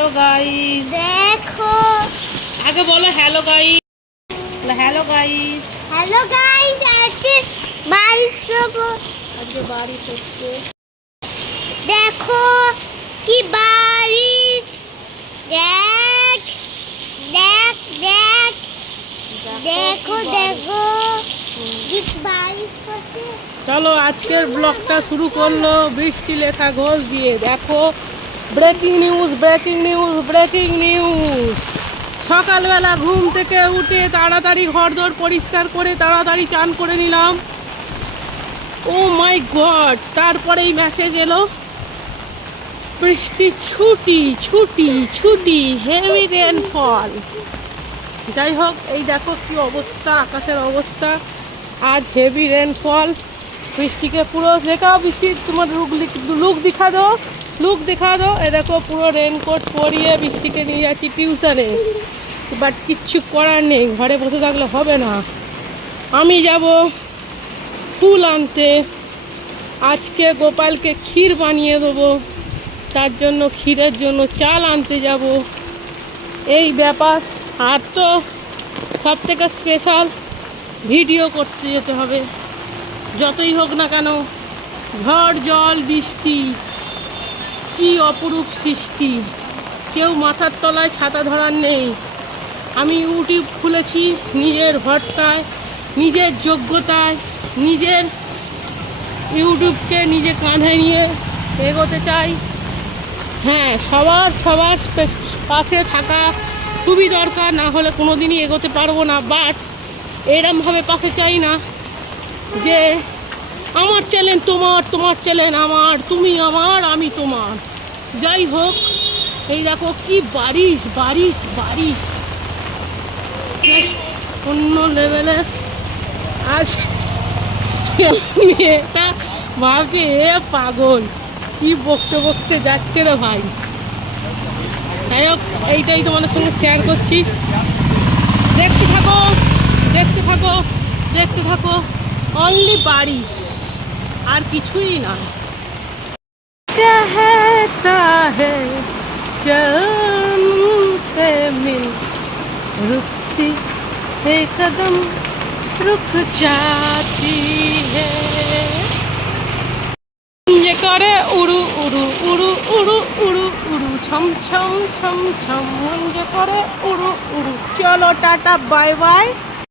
Hello guys, देखो आगे बोलो hello guys. Hello guys, hello guys, आज बारिश হচ্ছে। देखो कि बारिश, देख देख देख देखो देखो कि बारिश হচ্ছে। চলো আজকের ব্লগটা শুরু করলো বৃষ্টি লেখা ঘোষ দিয়ে। দেখো breaking news breaking news breaking news. সকালবেলা ঘুম থেকে উঠে তাড়াতাড়ি ঘরদোর পরিষ্কার করে তাড়াতাড়ি চান করে নিলাম। ও মাই গড, তারপরেই মেসেজ এলো বৃষ্টির ছুটি ছুটি ছুটি, হেভি রেনফল। যাই হোক, এই দেখো কি অবস্থা, আকাশের অবস্থা। আজ হেভি রেনফল। বৃষ্টিকে পুরো দেখাও, বৃষ্টি তোমার লুক দেখা দো। এ দেখো পুরো রেনকোট পরিয়ে বৃষ্টিকে নিয়ে যাচ্ছি টিউশনে। বাট কিচ্ছু করার নেই, ঘরে বসে থাকলে হবে না। আমি যাব ফুল আনতে। আজকে গোপালকে ক্ষীর বানিয়ে দেবো, তার জন্য ক্ষীরের জন্য চাল আনতে যাব। এই ব্যাপার। আর তো সব থেকে স্পেশাল ভিডিও করতে যেতে হবে। যতই হোক না কেন, ঝড় জল বৃষ্টি, কি অপরূপ সৃষ্টি। কেউ মাথার তলায় ছাতা ধরার নেই। আমি ইউটিউব খুলেছি নিজের ভরসায়, নিজের যোগ্যতায়, নিজের ইউটিউবকে নিজে কাঁধে নিয়ে এগোতে চাই। হ্যাঁ, সবার পাশে থাকা খুবই দরকার, না হলে কোনো দিনই এগোতে পারবো না। বাট এরমভাবে পাশে চাই না যে আমার চ্যানেল তোমার, তোমার চ্যানেল আমার, তুমি আমার আমি তোমার। যাই হোক, এই দেখো কি বারিশ বারিশ বারিশ, জাস্ট অন্য লেভেলের। আজ এটা ভাবছি এ পাগল, কি বকতে যাচ্ছে রে ভাই। যাই হোক, এইটাই তোমাদের সঙ্গে শেয়ার করছি। দেখতে থাকো অনলি বারিশ, আর কিছুই না। कहता है चल से मिल, रुकती है कदम रुक जाती है। যে করে উড়ু উড়ু উড়ু উড়ু উড়ু উড়ু ছম ছম ছম ছম, মন যে করে উড়ু উড়ু। চলো টাটা বাই বাই।